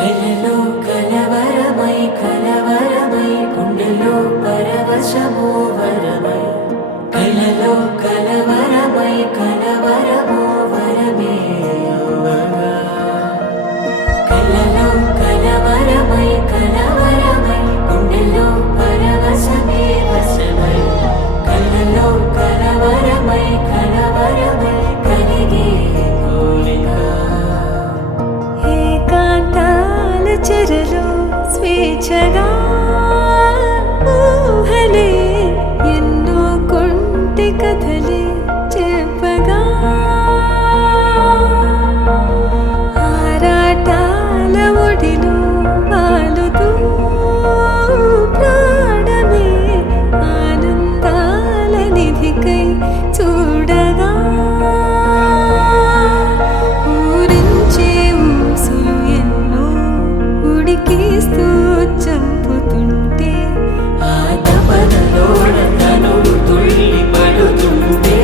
కలలో కలవరమై కలవరమై గుండెలో పరవశమో వరమై కలలో కలవరమై కలవరమో వరమే యువగా కలలో కలవరమై కలవరమై గుండెలో పరవశమే వశమై కలలో కలవరమై కలవరమై కలిగే కోరిక ఏకాంతాల చెరలో స్వేచ్ఛగా ఊహలే ఎన్నో కొంటి కథలే చెప్పగా ఆరాటాల ఒడిలో వాలుతూ ప్రాణమే ఆనందాల నిధికై చూడగా ఊరించే ఊసులు ఎన్నో ఉడికిస్తూ చంపుతుంటే ఆ తపనలోన తనువు తుళ్ళి పడుతుంటే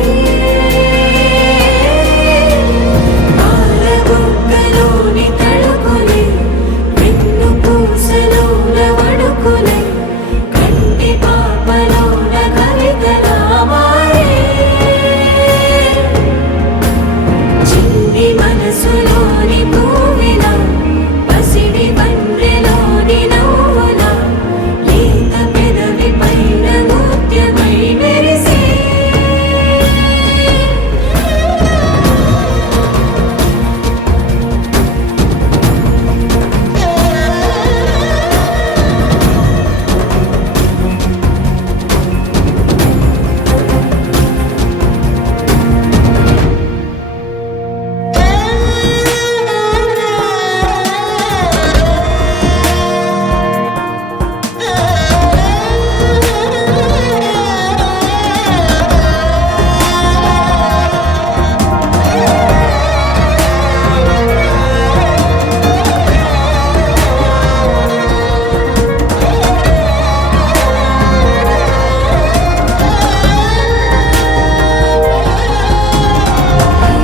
పాలబుగ్గలోని తడుకులే వెన్ను పూసలోన వడుకులే కంటి పాపలోన కవితలా మారే చిన్ని మనసులోని పూవిన పసిడి బండ్రెలోని నవ్వుల లేత పెదవి పైన ముత్యమై మెరిసే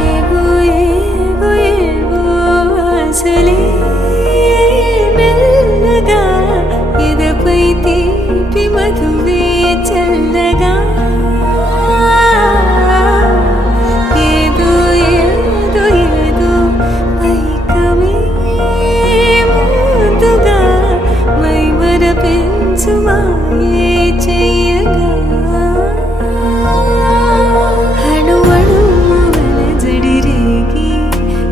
ఏవో ఏవో ఏవో ఆశలే మెల్లగా ఎదపై తీపి మధువే చల్లగా ఏదో ఏదో ఏదో పైకమే ముందుగా మైమర పెంచుమాయే చెయ్యగా అణువణువుల జడిరేగి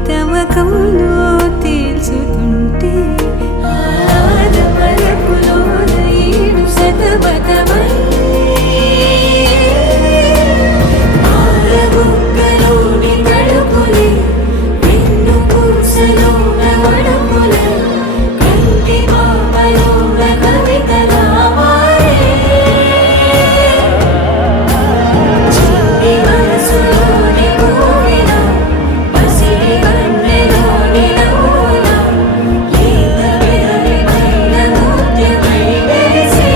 తమకంలో తేల్చుతుంటే ఆదమరపులోన ఈడు శతబతమై పాలబుగ్గలోని తడుకులే వెన్ను పూసలోన వడుకులే కంటి పాపలోన కవితలా మారే చిన్ని మనసులోని పూవిన పసిడి బండ్రెలోని నవ్వుల లేత పెదవి పైన ముత్యమై మెరిసే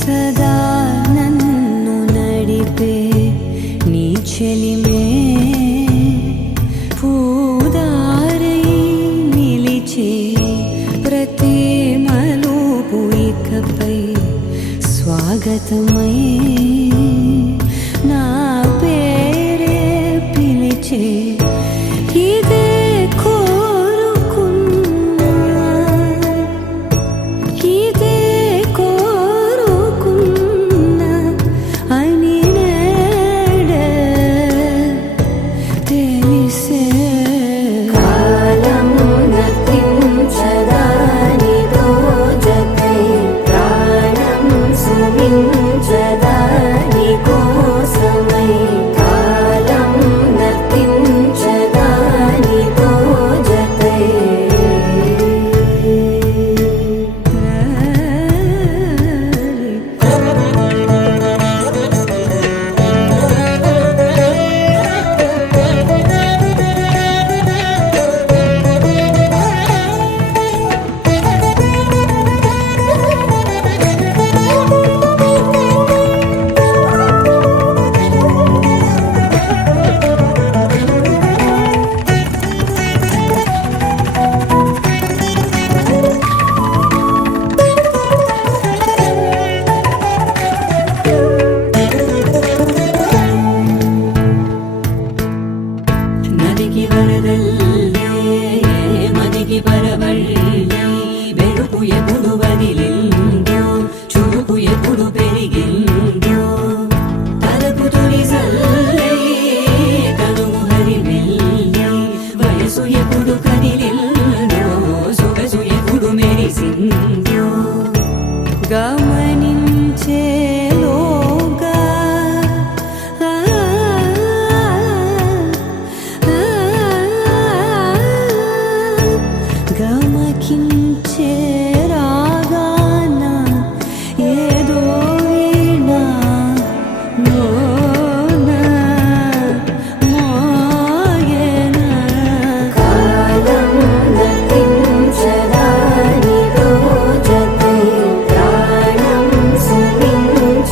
సదా నన్ను నడిపే నీ చెలిమే పూదారై నిలిచే ప్రతి మలుపు ఇకపై స్వాగతమై నా పేరే పిలిచే ఇదే కోరుకున్నా ఇదే కోరుకున్నా అని నేడే తెలిసే కాలం నతించదాని దోజకై ప్రాణం సుమించదా వదిలిందో చురుకు ఎప్పుడు పెరిగిందో తలపు తొలి జల్లై తనువు హరిమెల్లై వయసు ఎప్పుడు కదిలిందో సొగసు ఎప్పుడు మెరిసిందో గమనించేలోగా గమకించే రాగాన ఏదో వీణా లోన మోగెన కాలం గతించదాని రోజతై ప్రాణం సలించు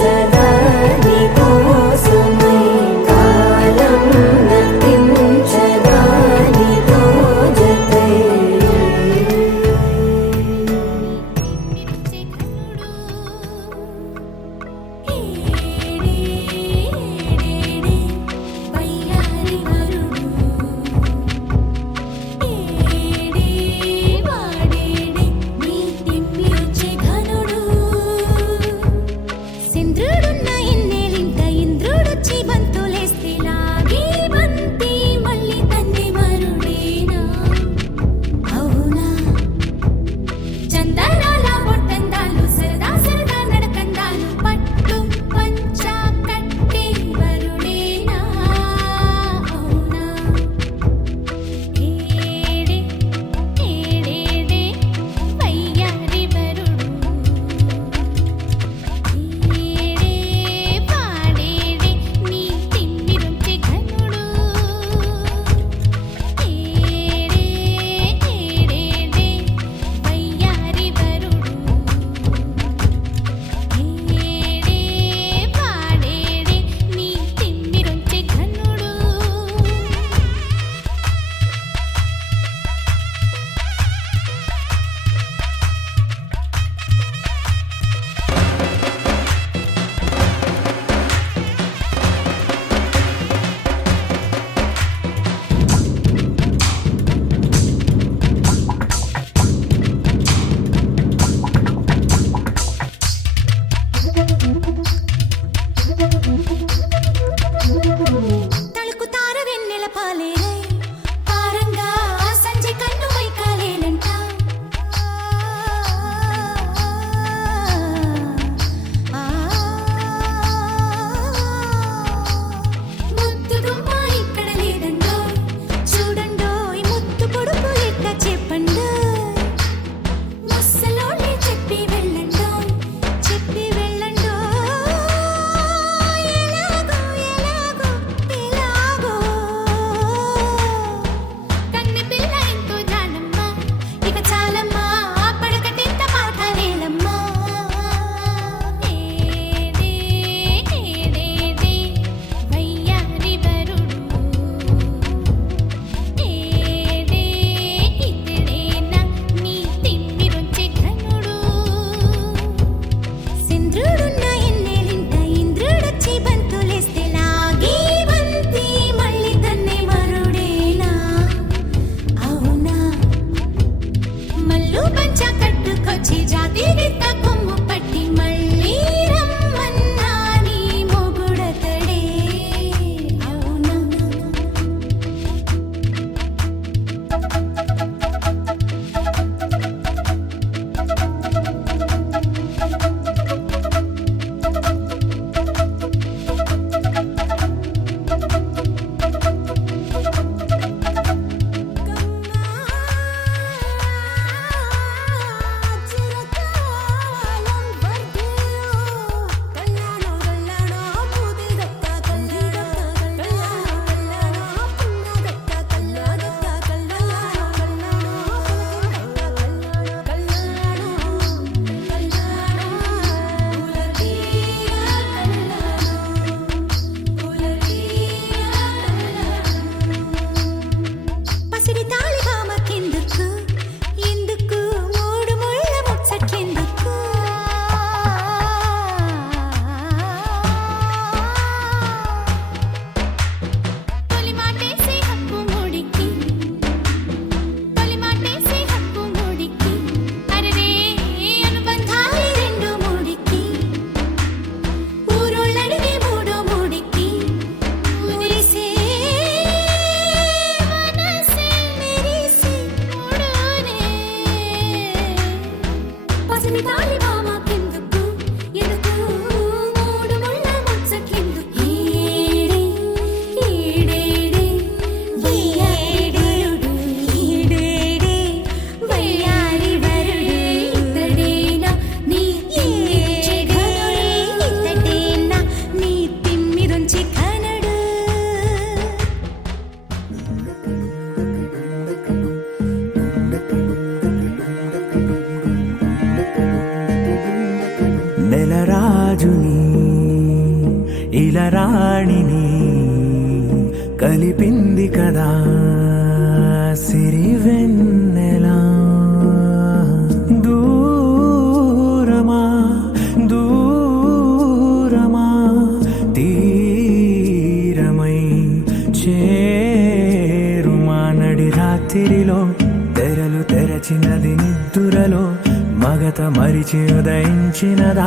ముసిమి తాళి బామకెందుకు ఎదుకు మూడు ముళ్ళ ముచ్చకెందుకు ఈడే ఈడేడే వయ్యారుడు ఈడేడే వయ్యారి వరుడు ఇతడేనా నీ తిమ్మిరుంచి ఘనుడు ఇతడేనా నీ తిమ్మిరుంచి ఘనుడు నెలరాజుని ఇలరాణిని కలిపింది కదా సిరివెన్నెలా దూరమా దూరమా తీరమై చేరుమా నడి రాత్రిలో తెరలు తెరచినది నిద్దురలో మగత మరిచి ఉదయించినదా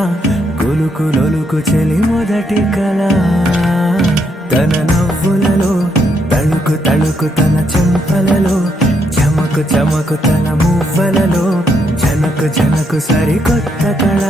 కులుకు లొలుకు చెలి మొదటి కళ తన నవ్వులలో తళుకు తళుకు తన చెంపలలో చమకు చమకు తన మువ్వలలో జనకు జనకు సరికొత్త కళ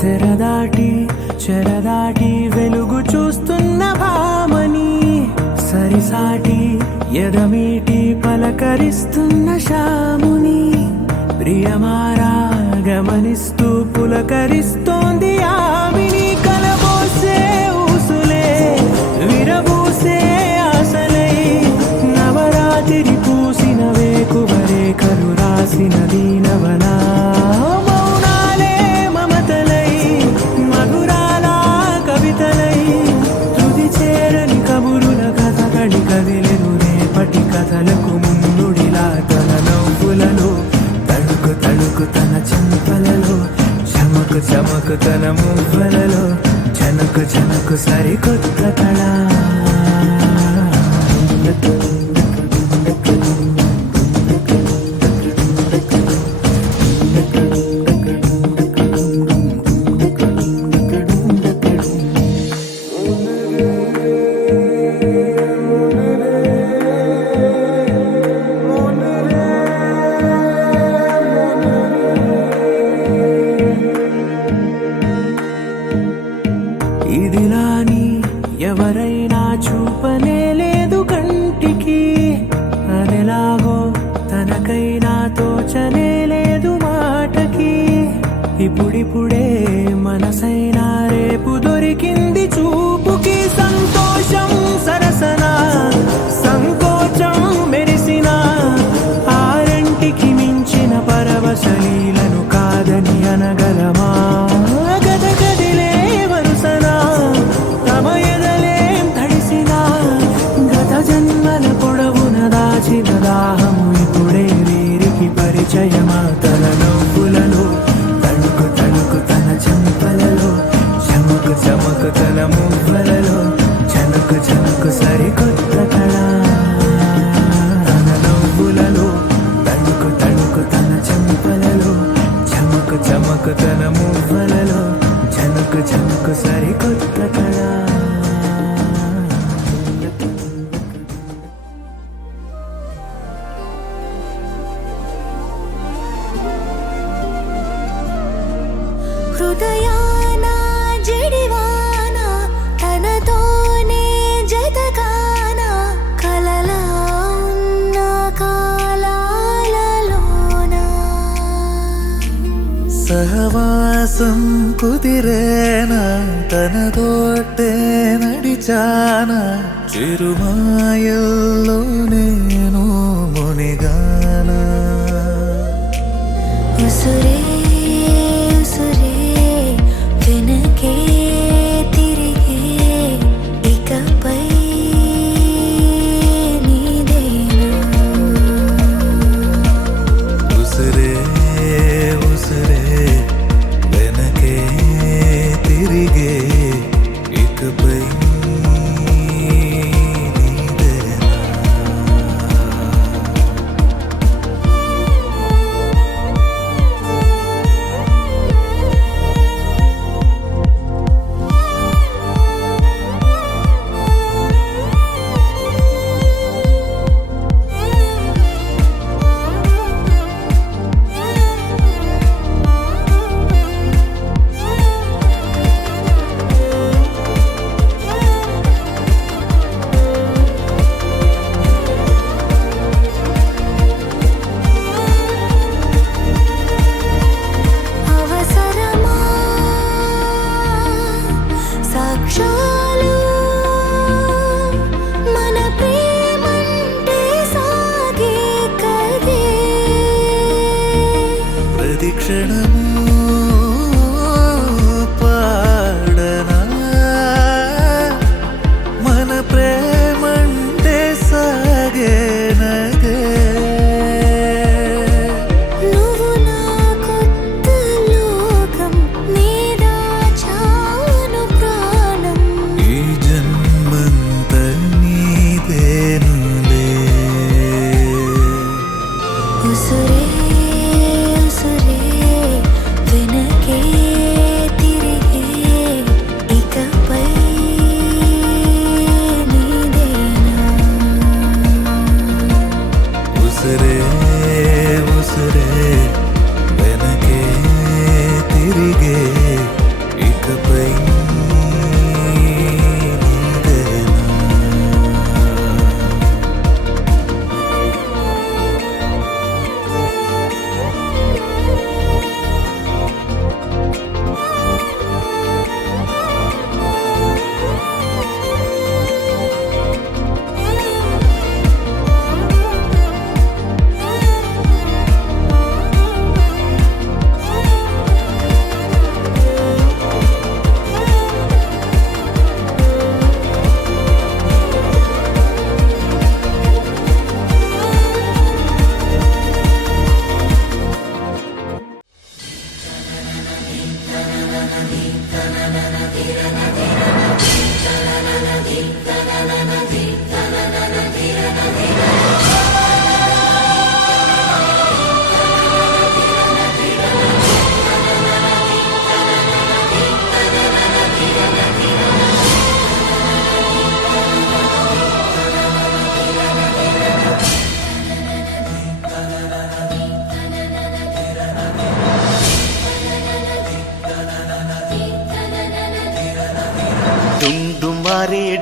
తెరదాటి చెరదాటి వెలుగు చూస్తున్న భామని సరిసాటి ఎదమీటి పలకరిస్తున్న శాముని ప్రియమారా గమనిస్తూ పులకరిస్తోంది ఆవిని కలబోసే ఊసులే విరబూసే ఆశలై నవరాత్రి పూసిన వేకువరే కలు రాసిన దీనవనా కదిలెను రేపటి కథలకు ముందుడిలా తన నవ్వులలో తడుకు తడుకు తన చెంపలలో చమకు చమకు తన మువ్వలలో జనకు జనకు సరికొత్త కళ ఇదిలాని ఎవరైనా చూపనే లేదు కంటికి అదెలాగో తనకైనా తోచనే లేదు మాటకి ఇప్పుడిప్పుడే మనసైనా రేపు దొరికింది చూపుకి సంతోషం సరసన సంకోచం మెరిసిన ఆరంటికి మించిన పరవశలీలను కాదని అనగలమా గదగదిలే వరుసనా తమ ఎదలేం తడిసినా గత జన్మల పొడవున దాచిన దాహము ఇప్పుడే వీరికి పరిచయమా తన నవ్వులలో తణుకు తణుకు తన చెంపలలో చమకు చమకు తన మువ్వలలో చనుకు చనుకు సరికొత్త కళ తన నవ్వులలో తణుకు తణుకు తన చెంపలలో చమకు చమకు తన మువ్వలలో చనుకు చనుకు సరికొత్త కళ హృదయాన జడివాన తనతోనే జతకాన కలలా ఉన్న కాలాలలోన సహవాసం కుదిరేనా తనతోటే నడిచానా చిరుమాయల్లో నేను మునిగానా ఉసురే ఉసురే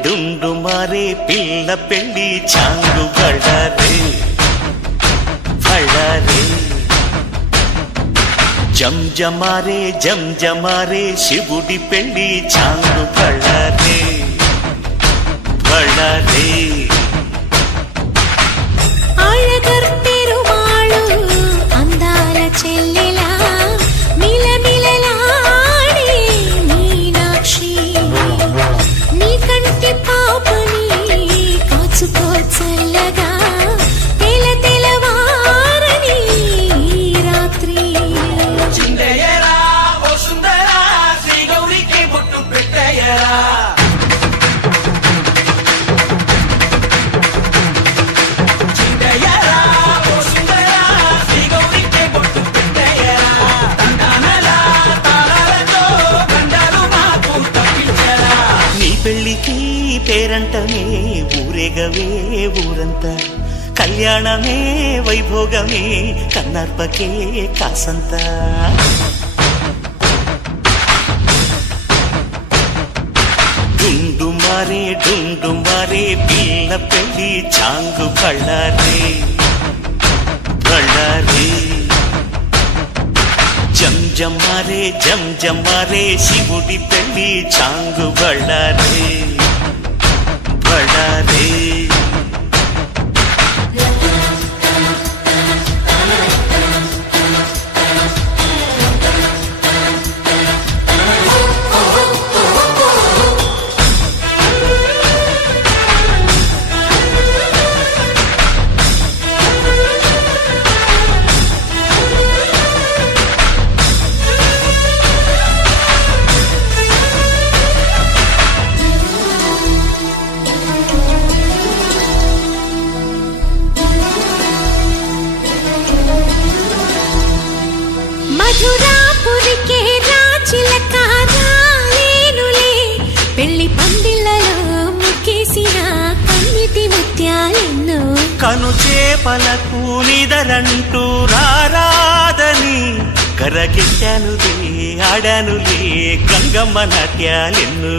డుండు మారే పిల్ల పెళ్ళి చాంగు బళ్ళారే బళ్ళారే జంజమారే శివుడి పెళ్ళి చాంగు బళ్ళారే బళ్ళారే అళగర్ పెరుమాళు అందాల చెల్లెలా మిలమిలలాడే మీనాక్షి నీ కంటి పాపని కాచుకో చల్లగా తెలవారని రాత్రి చిందయ్యరా ఓ సుందరా శ్రీ గౌరికి బొట్టు పెట్టయ్యరా చిందయ్యరా ఓ సుందరా శ్రీ గౌరికి బొట్టు పెట్టయ్యరా తండానలా తాళాలతో గండాలు మాకు తప్పించరా నీ పెళ్ళికి పేరంటమే ఊరేగవే ఊరంతా కళ్యాణమే వైభోగమే కన్నార్పకే కాసంత డుండు మారే పిల్ల పెళ్ళి చాంగు బళ్ళారే బళ్ళారే జంజమారే శివుడి పెళ్ళి చాంగు బళ్ళారే బళ్ళారే మధురాపురికే రాచిలక రాలేనులే పెళ్లి పందిళ్ళలో ముక్కేసిన కన్నిటి ముత్యాలెన్నో కను చేపలకు నిదరంటూ రారాదని కరగిట్టానులే ఆడానులే గంగమ్మ నాట్యాలెన్ను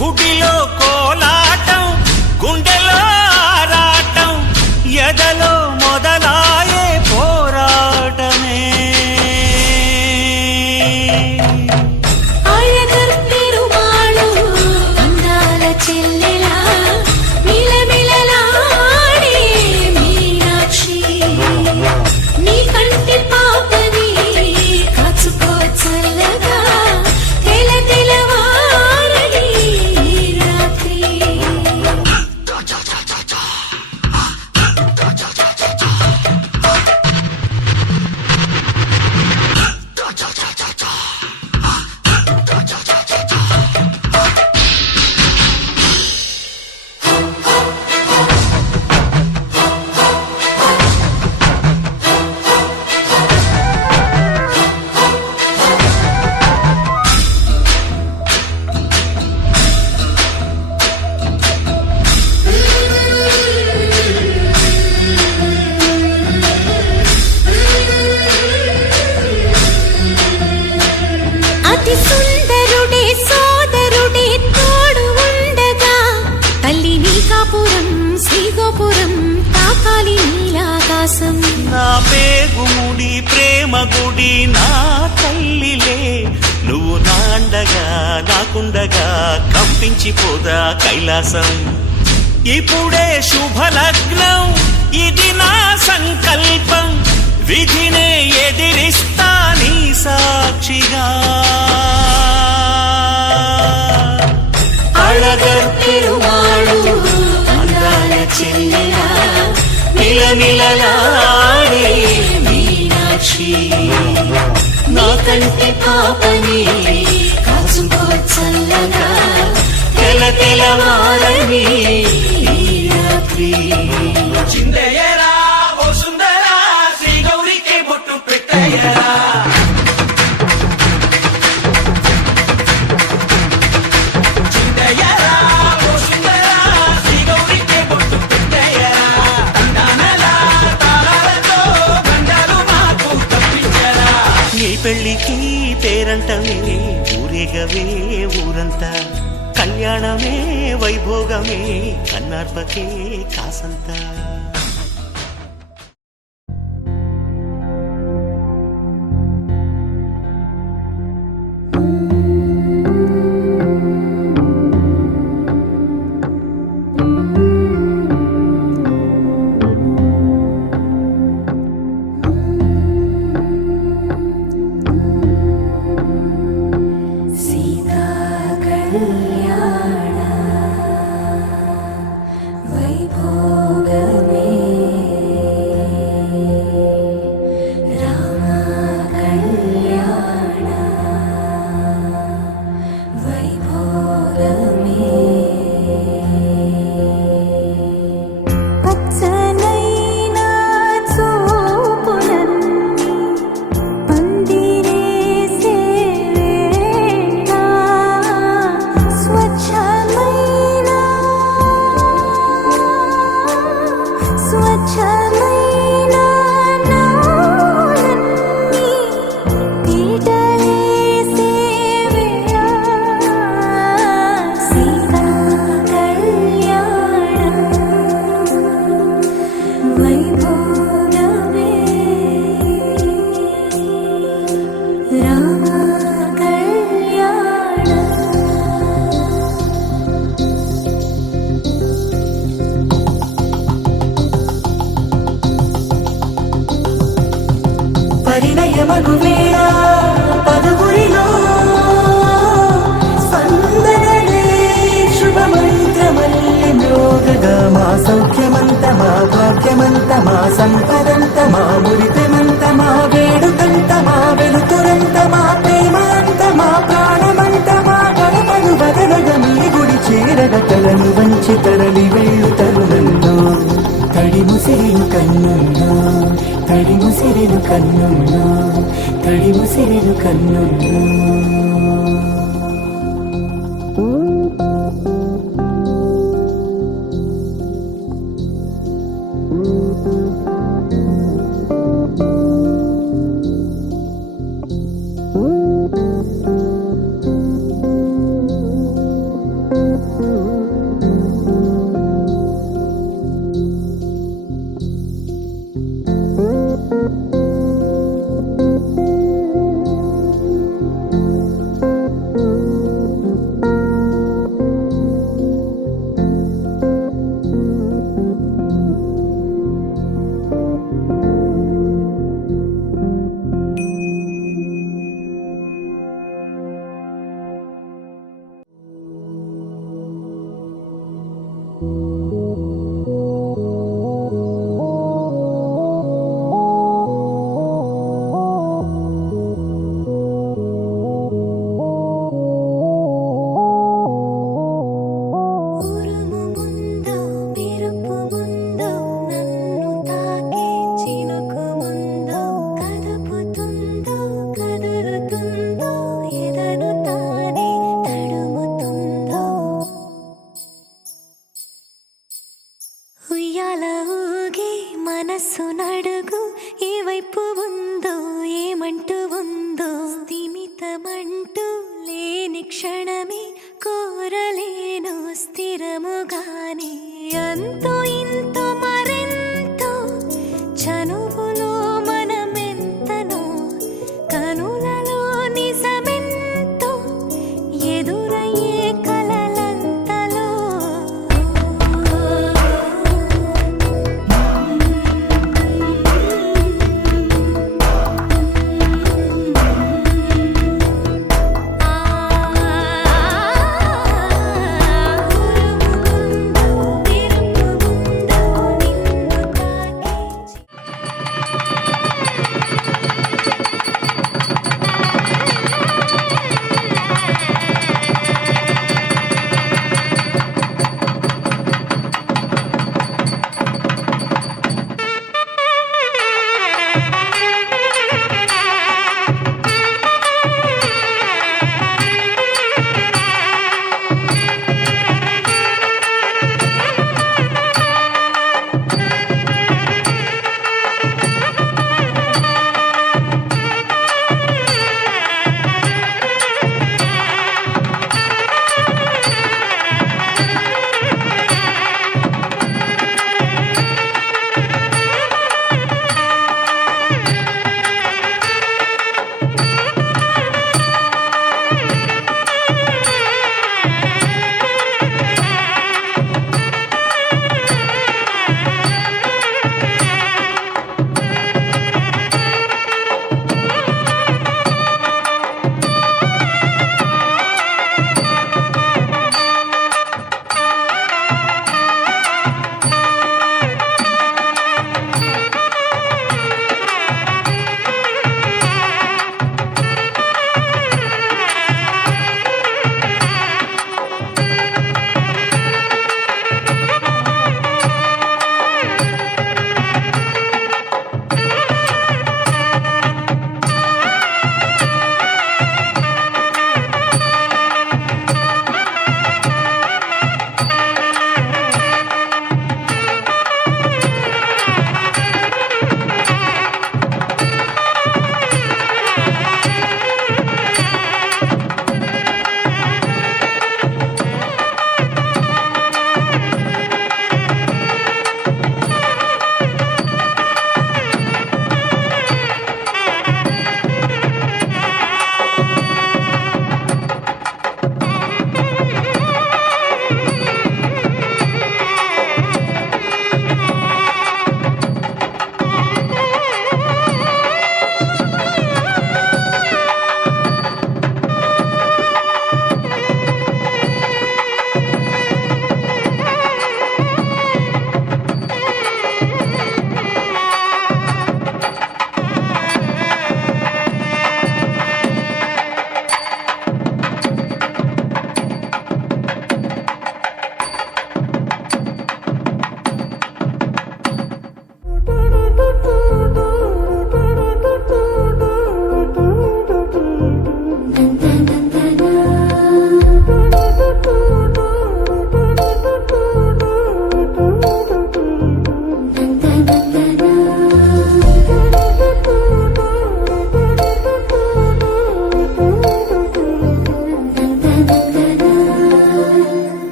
గుడిలో కోలాటం గుండెలో ఆరాటం ఎదలో మొదలాయే పోరాటమే అళగర్ పెరుమాళు అందాల చెల్లెలా మిలమిలలాడే మీనాక్షి నీ కంటి పాపని కాచుకో చల్లగా తెలవారని రాత్రి అతి సుందరుడే సోదరుడే తోడు ఉండగా తల్లి నీకాపురం శ్రీగోపురం తాకాలి నీలాకాశం నా పేగుముడి ప్రేమ గుడి నా తల్లిలే నువ్వు నాండగా నాకుండగా కంపించిపోదా కైలాసం ఇప్పుడే శుభలగ్నం ఇది నా సంకల్పం విధినే ఎదిరిస్తా నీ సాక్షిగా అళగర్ పెరుమాళు అందాల చెల్లెలా మిలమిలలాడే మీనాక్షి నా కంటి పాపని తెలవారని ఈ రాత్రి చిందయ్యరా ఓ సుందరా శ్రీ గౌరీకే బొట్టు పెట్టయ్యరా చిందయ్యరా ఓ సుందరా శ్రీ గౌరీకే బొట్టు పెట్టయ్యరా తండానలా తాళాలతో గండాలు మాకు తప్పించరా నీ పెళ్ళికి పేరంటమే ఊరేగవే ఊరంతా కళ్యాణమే వైభోగమే కన్నార్పకే కాసంతా సీతా కళ్యాణ వైభోగమే రామ కళ్యాణ వైభోగమే పచ్చనైనా చూపులన్నీ పందిరేసే వేళ స్వచ్ఛమైన నాలన్నీ పీటలేసే వేళ సీతా కళ్యాణం వైభోగమే రామ కళ్యాణం పరిణయమగు వేళ పదుగురిలో స్పందనలే శుభమంత్రమల్లి మ్రోగగా మా సౌఖ్యమంత మా భాగ్యమంత మా సంపదంత మా మురితమంత మా వేడుకంత మా వెలుతురంత మా ప్రేమంత మా ప్రాణమంత మా గడపను బదలగ మీ గుడి చేరగ తలను వంచి తరలి వెళ్ళు తరుణంలో తడి ముసిరిను కన్నుల్లో తడి ముసిరిను కన్నుల్లో తడి ముసిరిను కన్నుల్లో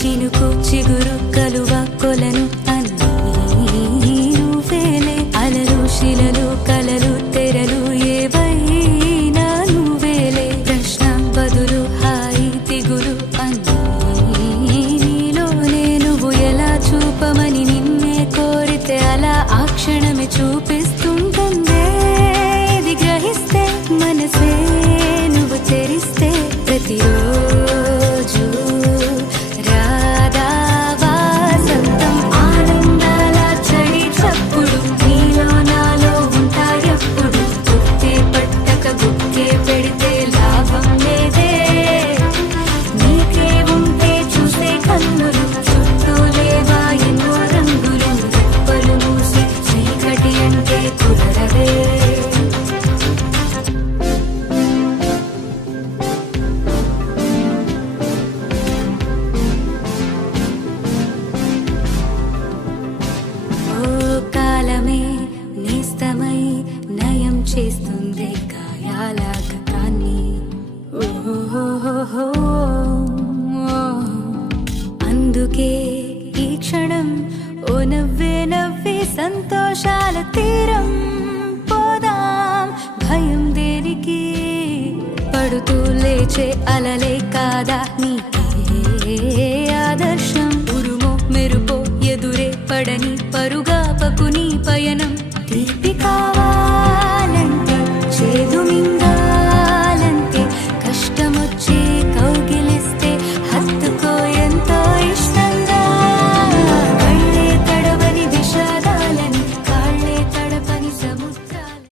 చినుకు చిగురు కలువ కొలను అన్నీ నువ్వేలే అలలు శిలలు కలలు తెరలు ఏవైనా నువ్వేలే ప్రశ్న బదులు హాయి దిగులు అన్నీ నీలోనే నువ్వు ఎలా చూపమని నిన్నే కోరితే అలా ఆ క్షణమే చూపిస్తుంటుందే ఇది గ్రహిస్తే మనసే నువ్వు తెరిస్తే ప్రతిరోజు రాధా వాసంతం ఆనందాల చడి చప్పుడు నీలో నాలో ఉంటాయప్పుడు గుర్తే పట్టక గుక్కే పెడితే లాభం లేదే నీకే ఉంటే చూసే కన్నులు చుట్టూ లేవా ఎన్నో రంగులు రెప్పలు మూసి చీకటి అంటే కుదరదే ఓ కాలమే నేస్తమై నయం చేస్తుంది గాయాల గతాన్ని ఓహో అందుకే ఈ క్షణం ఓ నవ్వే నవ్వే సంతోషాల తీరం పోదాం భయం దేనికి పడుతూ లేచే అలలే కాదా నీకే ఆదర్శం ఉరుమో మెరుపో ఎదురే పడని పరుగాపకు నీ పయనం తీపి కావాలంటే చేదు మింగాలంటే కష్టమొచ్చే కౌగిలిస్తే హత్తుకో ఎంతో ఇష్టంగా కళ్ళే తడవని విషాదాలని కాళ్ళే తడపని సముద్రాలు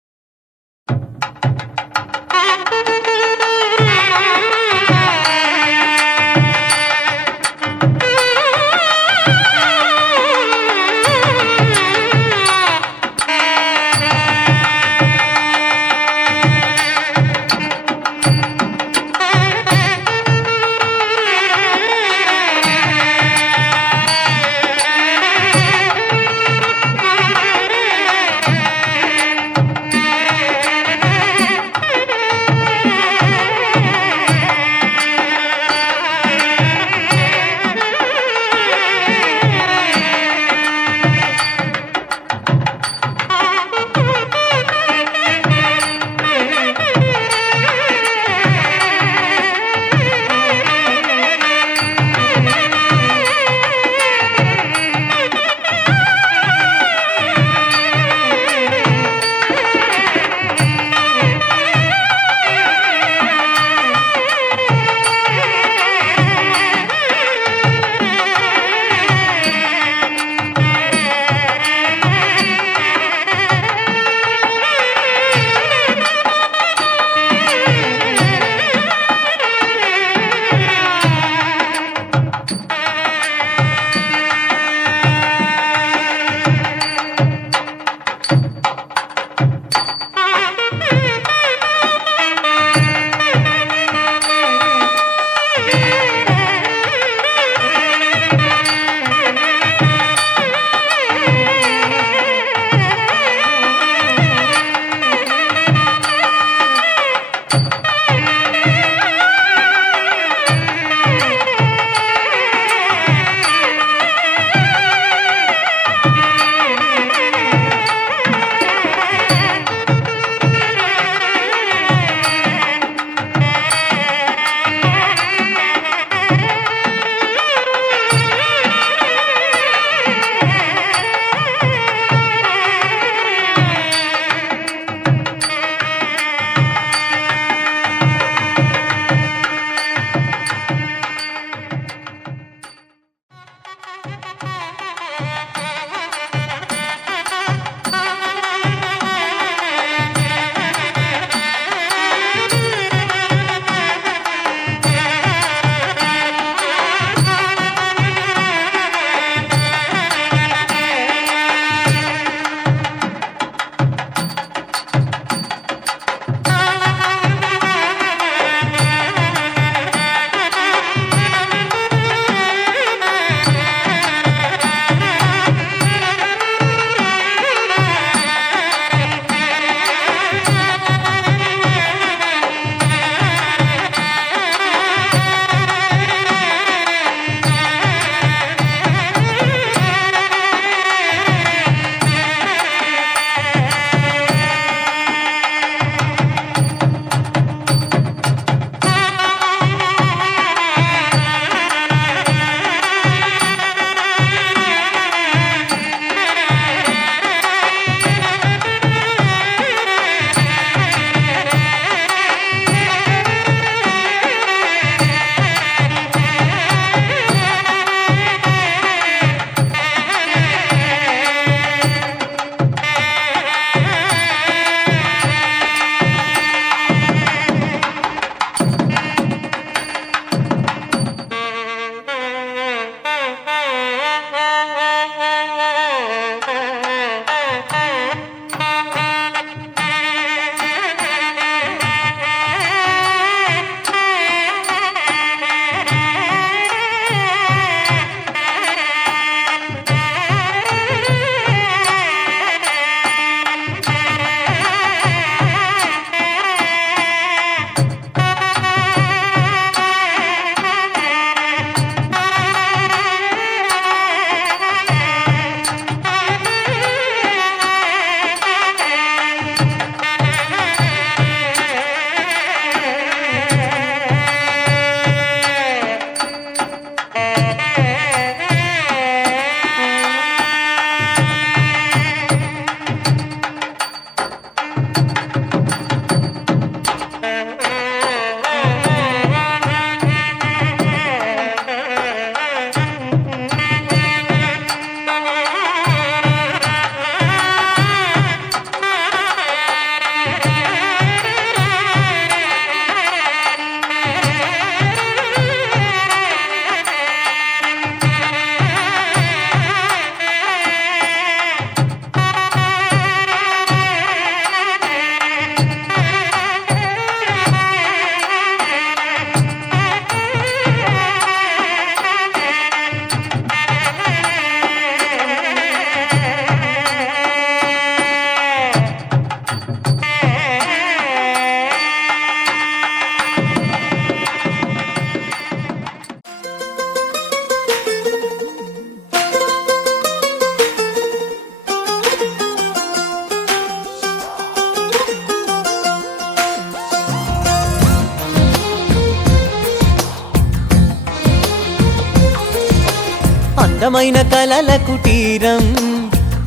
అందమైన కలల కుటీరం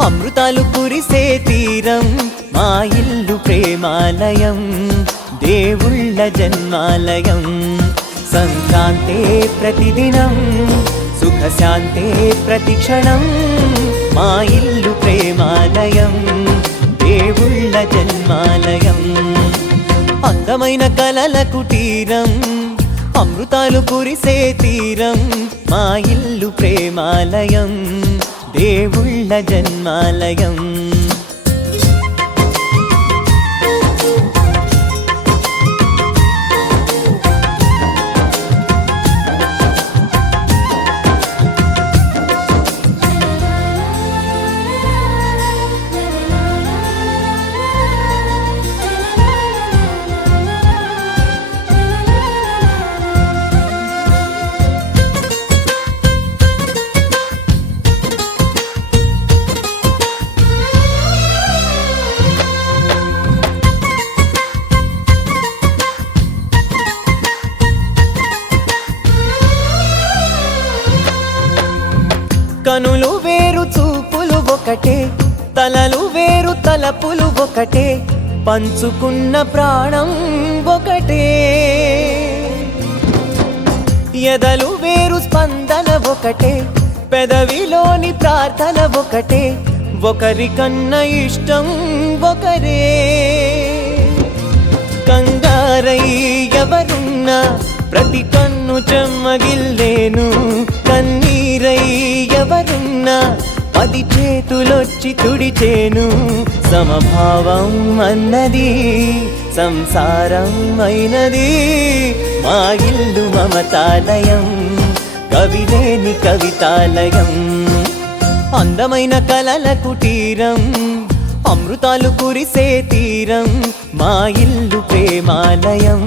అమృతాలు కురిసే తీరం మా ఇల్లు ప్రేమాలయం దేవుళ్ళ జన్మాలయం సంక్రాంతే ప్రతిదినం సుఖశాంతే ప్రతిక్షణం మా ఇల్లు ప్రేమాలయం దేవుళ్ళ జన్మాలయం అందమైన కలల కుటీరం అమృతాలు కురిసే తీరం మా ఇల్లు ప్రేమాలయం దేవుళ్ళ జన్మాలయం కనులు వేరు చూపులు ఒకటే తలలు వేరు తలపులు ఒకటే పంచుకున్న ప్రాణం ఒకటే ఎదలు వేరు స్పందన ఒకటే పెదవిలోని ప్రార్థన ఒకటే ఒకరికన్నా ఇష్టం ఒకరే కంగారై ఎవరున్నా ప్రతి కన్ను చెమ్మగిల్లేను కన్నీరై ఎవరున్నా 10 చేతులొచ్చి తుడిచేను సమభావం అన్నది సంసారం అయినది మా ఇల్లు మమతాలయం కవిలేని కవితాలయం అందమైన కలల కుటీరం అమృతాలు కురిసే తీరం మా ఇల్లు ప్రేమాలయం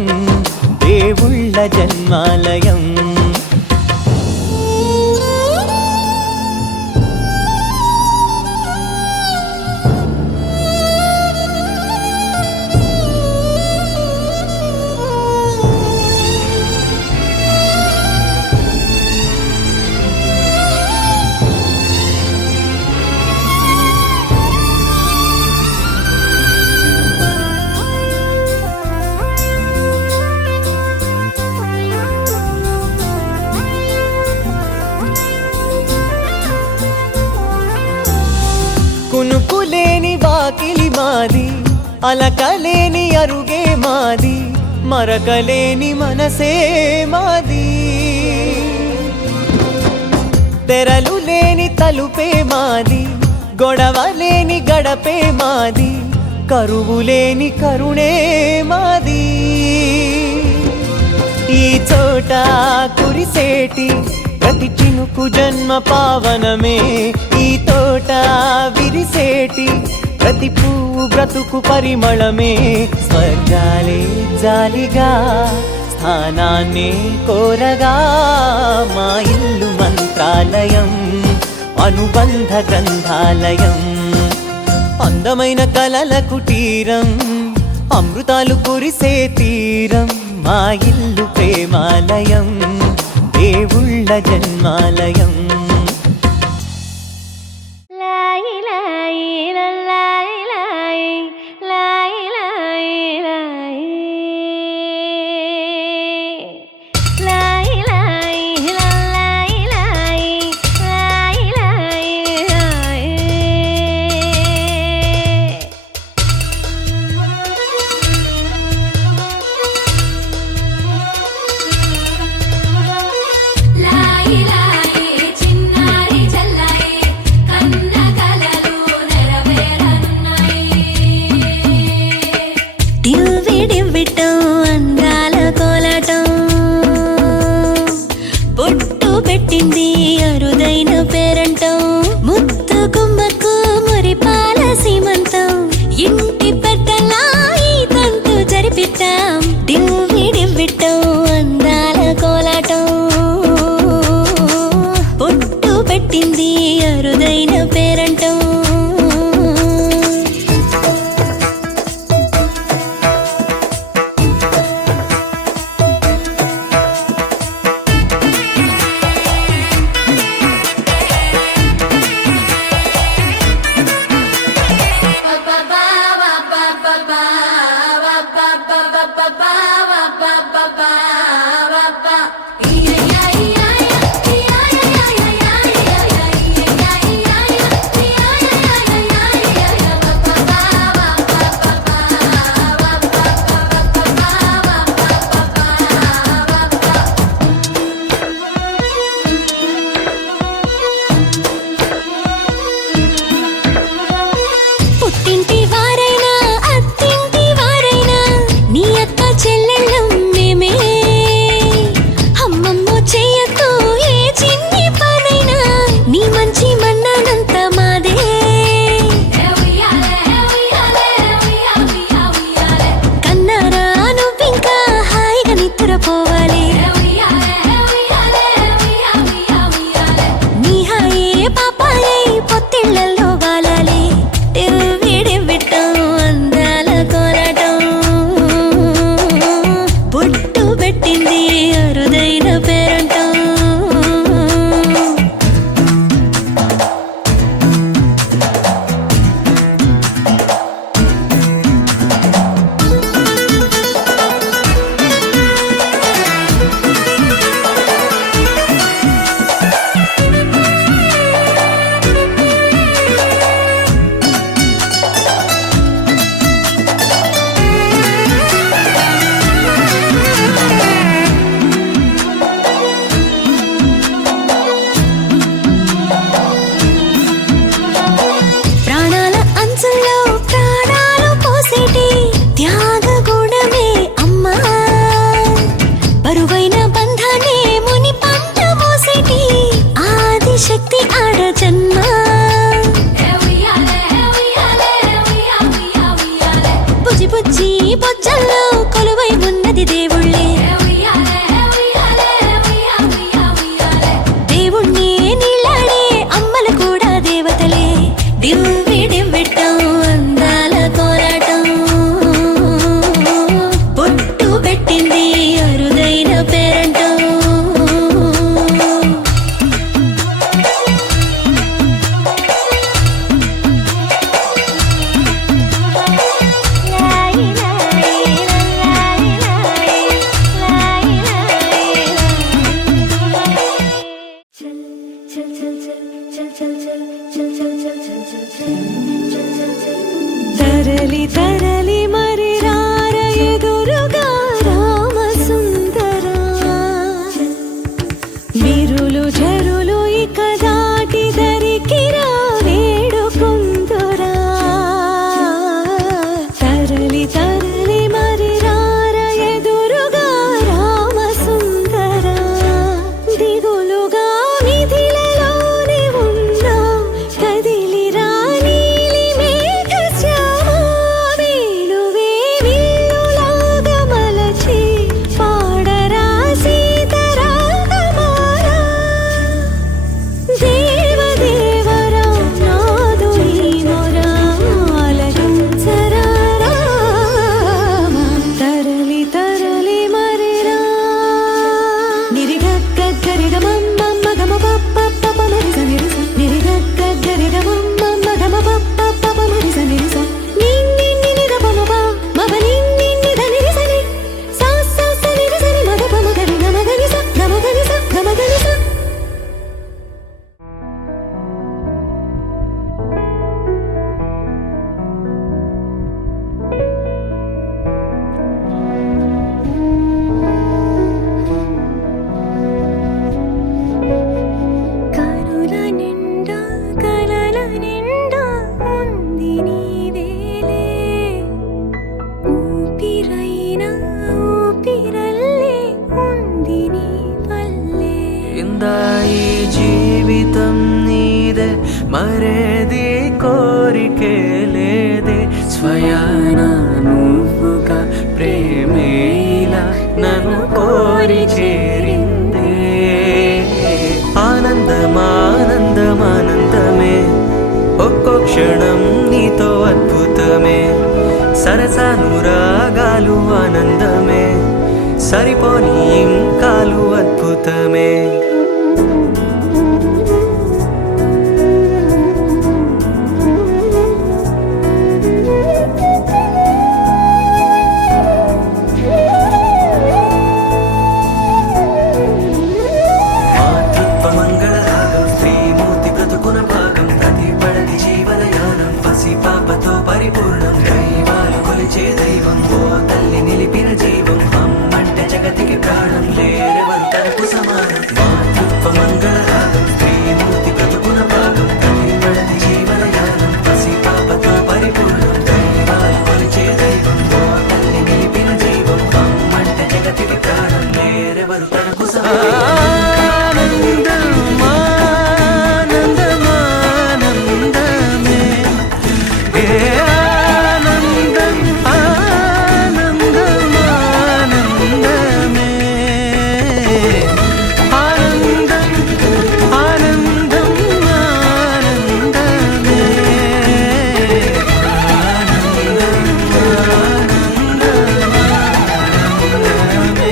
దేవుళ్ళ జన్మాలయం కునుకులేని వాకిలి మాది అలకలేని అరుగే మాది మరకలేని మనసే మాది తెరలు లేని తలుపే మాది గొడవ లేని గడపే మాది కరువు లేని కరుణే మాది ఈ చోట కురిసేటి ప్రతి చినుకు జన్మ పావనమే ఈ తోట విరిసేటి ప్రతి పువ్వు బ్రతుకు పరిమళమే స్వర్గాలే జాలిగా స్థానాన్ని కోరగా మా ఇల్లు మంత్రాలయం అనుబంధ గ్రంథాలయం అందమైన కలల కుటీరం అమృతాలు కురిసే తీరం మా ఇల్లు ప్రేమాలయం దేవుళ్ళ జన్మాలయం లాయి లాయి లాయి లాయి లాయి లాయి లాయి లాయి లాయి లాయి లాయి లాయి లాయి లాయి లాయి చిన్నారి చల్లాయి కన్న కలలు నెరవేరనున్నాయి దివ్వి దివ్విటం అందాల కోలాటం బొట్టు పెట్టింది అరుదైన పేరంటం ముద్దు గుమ్మకు మురిపాల సీమంతం ఇంటి పెద్దలా ఈ తంతు జరిపిద్దాం దివ్వి దివ్విటం అందాల కోలాటం బొట్టు పెట్టింది అరుదైన పేరంటం తరలి తరలి మరి రార ఎదురుగా రామ సుందరా విరులు జరులు ఇక దాటి దరికి రా వేడుకుందురా తరలి తరలి మరి రార ఎదురుగా రామ సుందరా దిగులుగా నిధిలలోనే ఉన్నా కదిలి రా నీలి మేఘ శ్యామ వేణువే విల్లులాగా మలచి పాడరా సీతారామమారా దేవదేవరా నాదు ఈ మొరా ఆలకించరా రామ తరలి తరలి మరి రా నిరిగగ్గరిగమమ్మ గమ పప్ప పప మరి సనిరిస నిరిగగ్గరిగమమ్మ గమ పప్ప పప మరి సనిరిస నిన్ని నిద పమప మప నిన్ని నిద నిరిసని సా సా సనిరిసని మద పమ గరి గమ గనిస గమ గనిస గమ గనిస కనుల నిండా కలల నిండా ఉంది నీవేలే ఊపిరైన ఊపిరల్లే ఉంది నీ వల్లే ఇందా ఈ జీవితం నీదే మరేది కోరికే లేదే స్వయాన నువ్వుగా ప్రేమే ఇలా నన్ను కోరి చేరిందే ఆనందమానందమానందమే ఒక్కో క్షణం నీతో అద్భుతమే సరసానురాగాలు ఆనందమే సరిపోని ఇంకాలు అద్భుతమే మాతృత్వ మంగళరాగం శ్రీమూర్తి బ్రతుకున భాగం ప్రతి పడతి జీవనయానం పసి పాపతో పరిపూర్ణం దైవాలు కొలిచే దైవం ఓ తల్లి నిలిపిన జీవం అమ్మంటే జగతికి ప్రాణం లేరెవరు తనకు సమానం మాతృత్వ మంగళరాగం శ్రీమూర్తి బ్రతుకున భాగం ప్రతి పడతి జీవనయానం పసి పాపతో పరిపూర్ణం దైవాలు కొలిచే దైవం ఓ తల్లి నిలిపిన జీవం అమ్మంటే జగతికి ప్రాణం లేరెవరు తనకు సమానం ఆనందమానందమానందమే ఏ ఆనందం ఆనందమానందమే ఆనందం ఆనందం ఆనందమే ఆనందమానందమే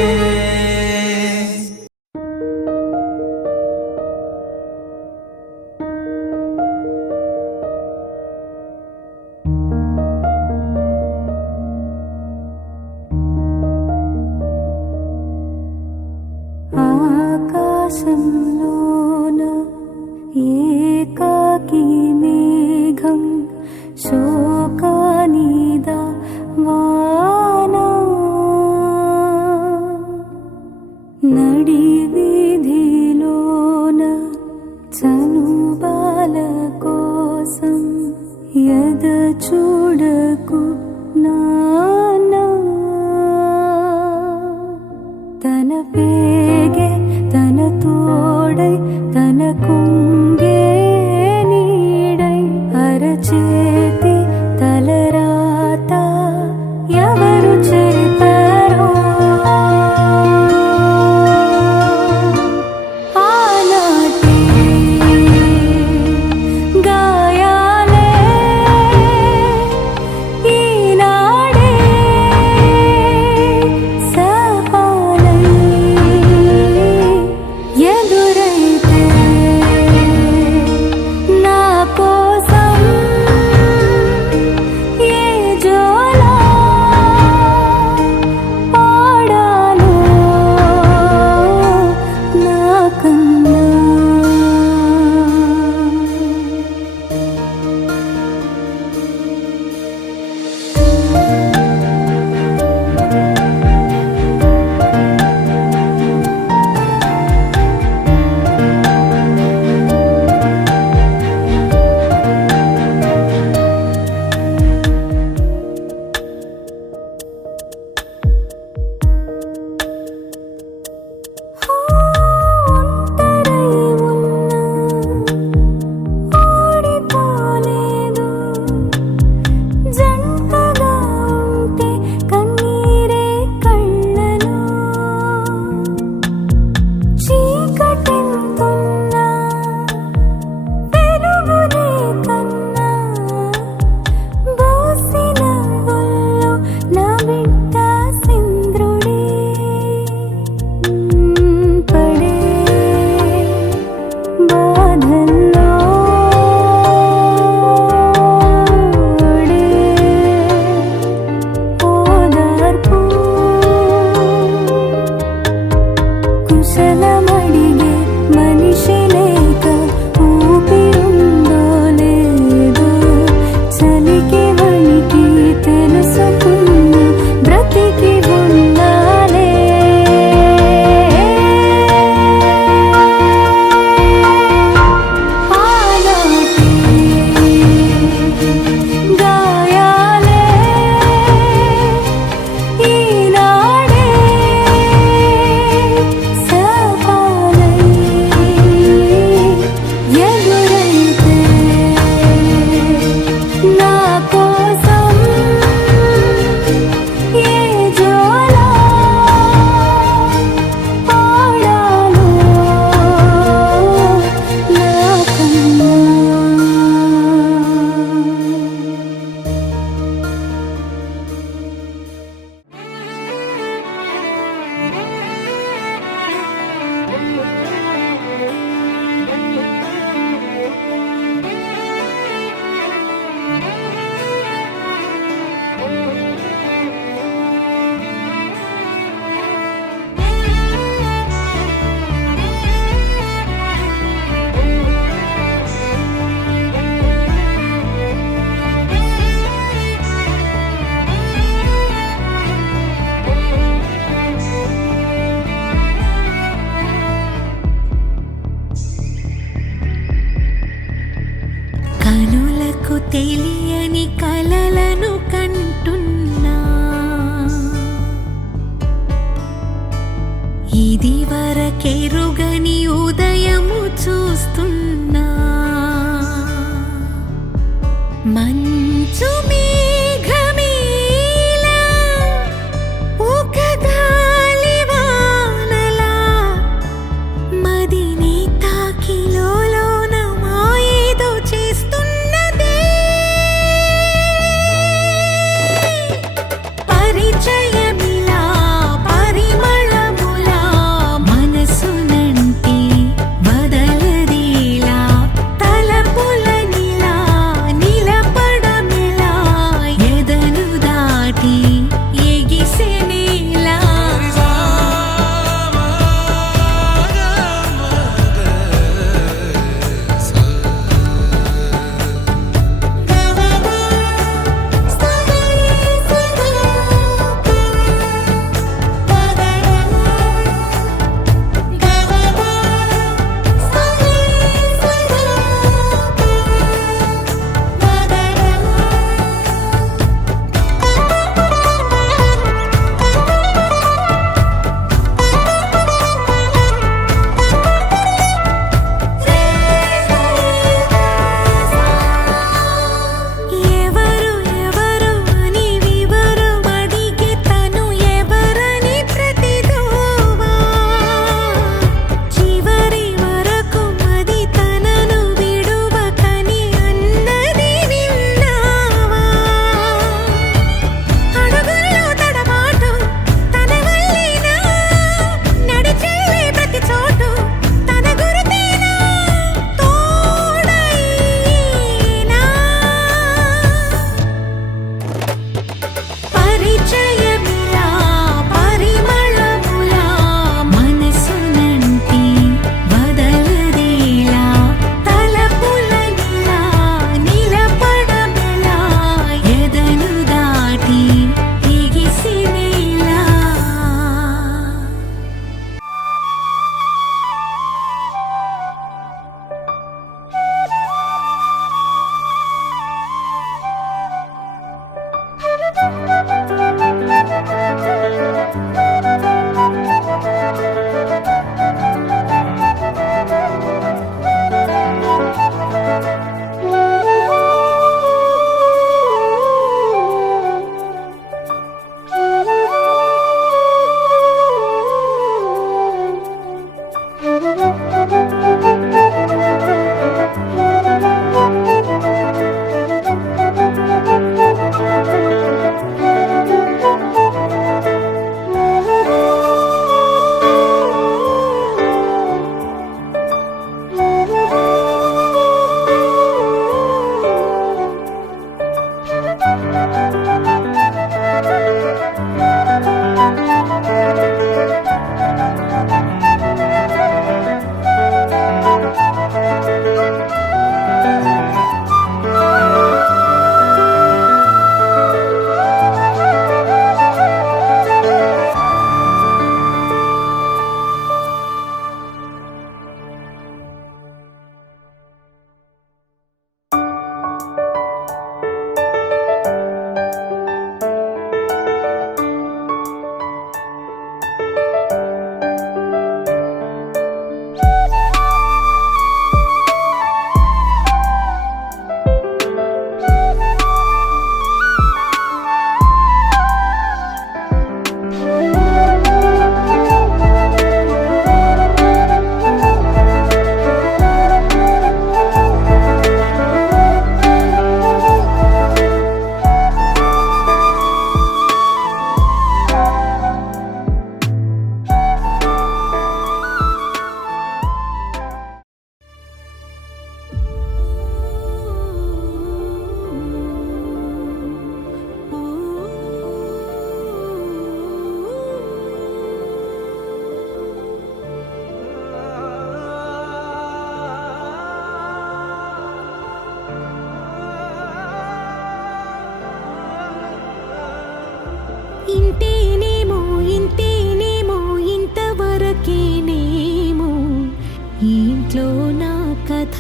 ఆకాశంలోన ఏకాకి మేఘం శోకానిదా వానా నడి వీధిలోన చనుబాల కోసం ఎద చూడకు నానా తన పేగే తన తోడై తన కుంగే నీడై అరచేతి తలరాత ఎవరు చెరిపారో ఆనాటి గాయాలే ఈనాడే సపాలై ఎదురైతే తెలియని కలలను కంటున్నా ఇది వరకెరుగని ఉదయము చూస్తున్నా మంచు మేఘమేలా ఒక గాలివానలా మదిని తాకిలోన మాయేదో చేస్తున్నదే పరిచయమిలా పరిమళములా మనసునంటి వదలదేలా తలపులనిలా నిలపడమిలా ఎదను దాటి ఎగిసెనేలా ఎవరు ఎవరు అని వివరమడిగే తను ఎవరని ప్రతిదోవా చివరి వరకు మది తనను విడువకని అన్నది విన్నావా అడుగుల్లో తడబాటు తన వల్లేనా నడిచేలే ప్రతి చోటు తన గురుతేనా తోడైనా పరిచయమిలా పరిమళములా మనసునంటి వదలదేలా తలపులనిలా నిలపడమెలా ఎదను దాటి ఎగిసినేలా ఇంతేనేమో ఇంతేనేమో ఇంతవరకేనేమో ఈ ఇంట్లో నా కథ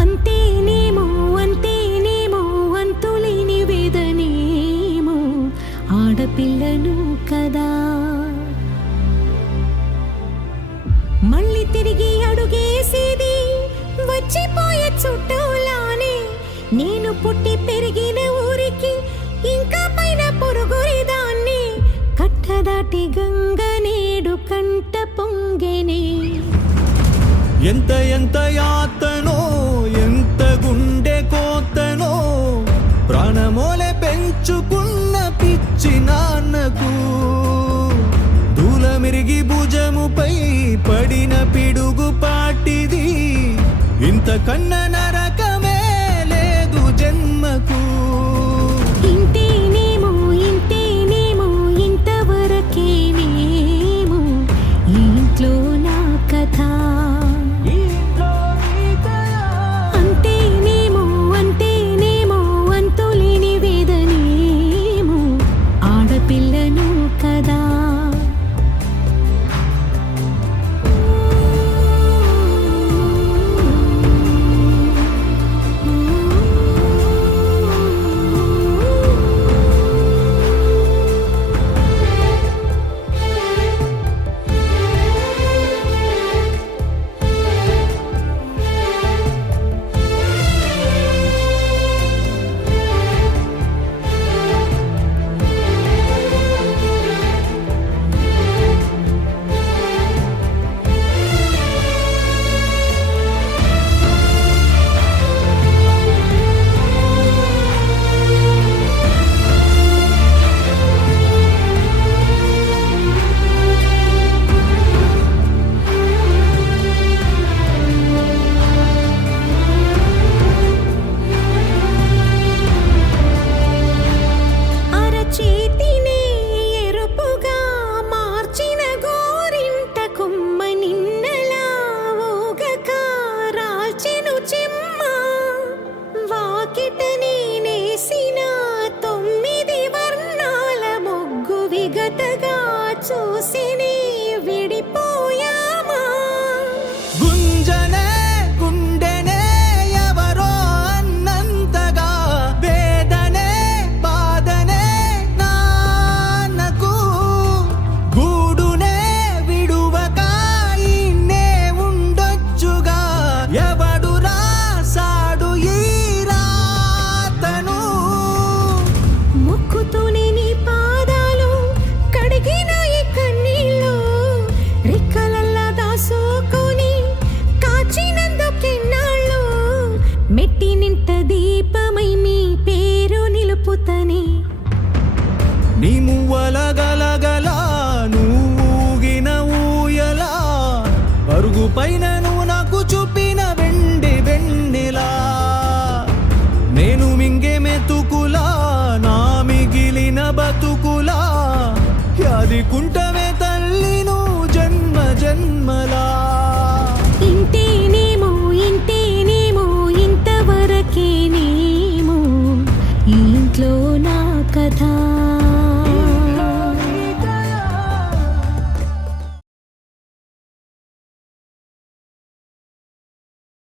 అంతేనేమో అంతేనేమో అంతులేని వేదనేమో ఆడపిల్లను కదా. మళ్ళీ తిరిగి అడుగేసేది వచ్చిపోయే చుట్టూలానే. నేను పుట్టి పెరిగిన ఊరికి ఇంకా పైన పొరుగురిదాన్ని. కట్టదాటి గంగ నేడు కంట పొంగెనే. ఎంత ఎంత యాతనో ఎంత గుండె కోతనో ప్రాణమోలే పెంచుకున్న పిచ్చి నాన్నకు దూలమిరిగి భుజముపై పడిన పిడుగు పాటిది. ఇంతకన్న నరకమే లేదు జన్మకు. ఇంతేనేమో ఇంతేనేమో ఇంతవరకేనేమో ఈ ఇంట్లో నా కథ. అంతేనేమో అంతేనేమో అంతులేని వేదనేమో ఆడపిల్లను కదా. అరచేతినే ఎరుపుగా మార్చిన గోరింట కొమ్మ నిన్నలా ఊగక రాల్చెను చెమ్మ. వాకిట నేనేసిన 9 వర్ణాల ముగ్గు విగతగా చూసినే విడిపోయామా. గుంజనే గుండెనే ఎవరో అన్నంతగా వేదనే బాధనే నాన్నకు. గూడునే విడువక ఇన్నే ఉండొచ్చుగా ఎవడు రాసాడు ఈ రాతను. మొక్కుతూనే నీ పాదాలు కడిగిన ఈ కన్నీళ్ళు రెక్కలల్లా దాసుకొని కాచినందుకెన్నాళ్ళు. మెట్టి నింట దీపమై మీ పేరు నిలుపుతని. నీ మువ్వల గలగల నువ్వుగిన ఊయల పరుగు పైన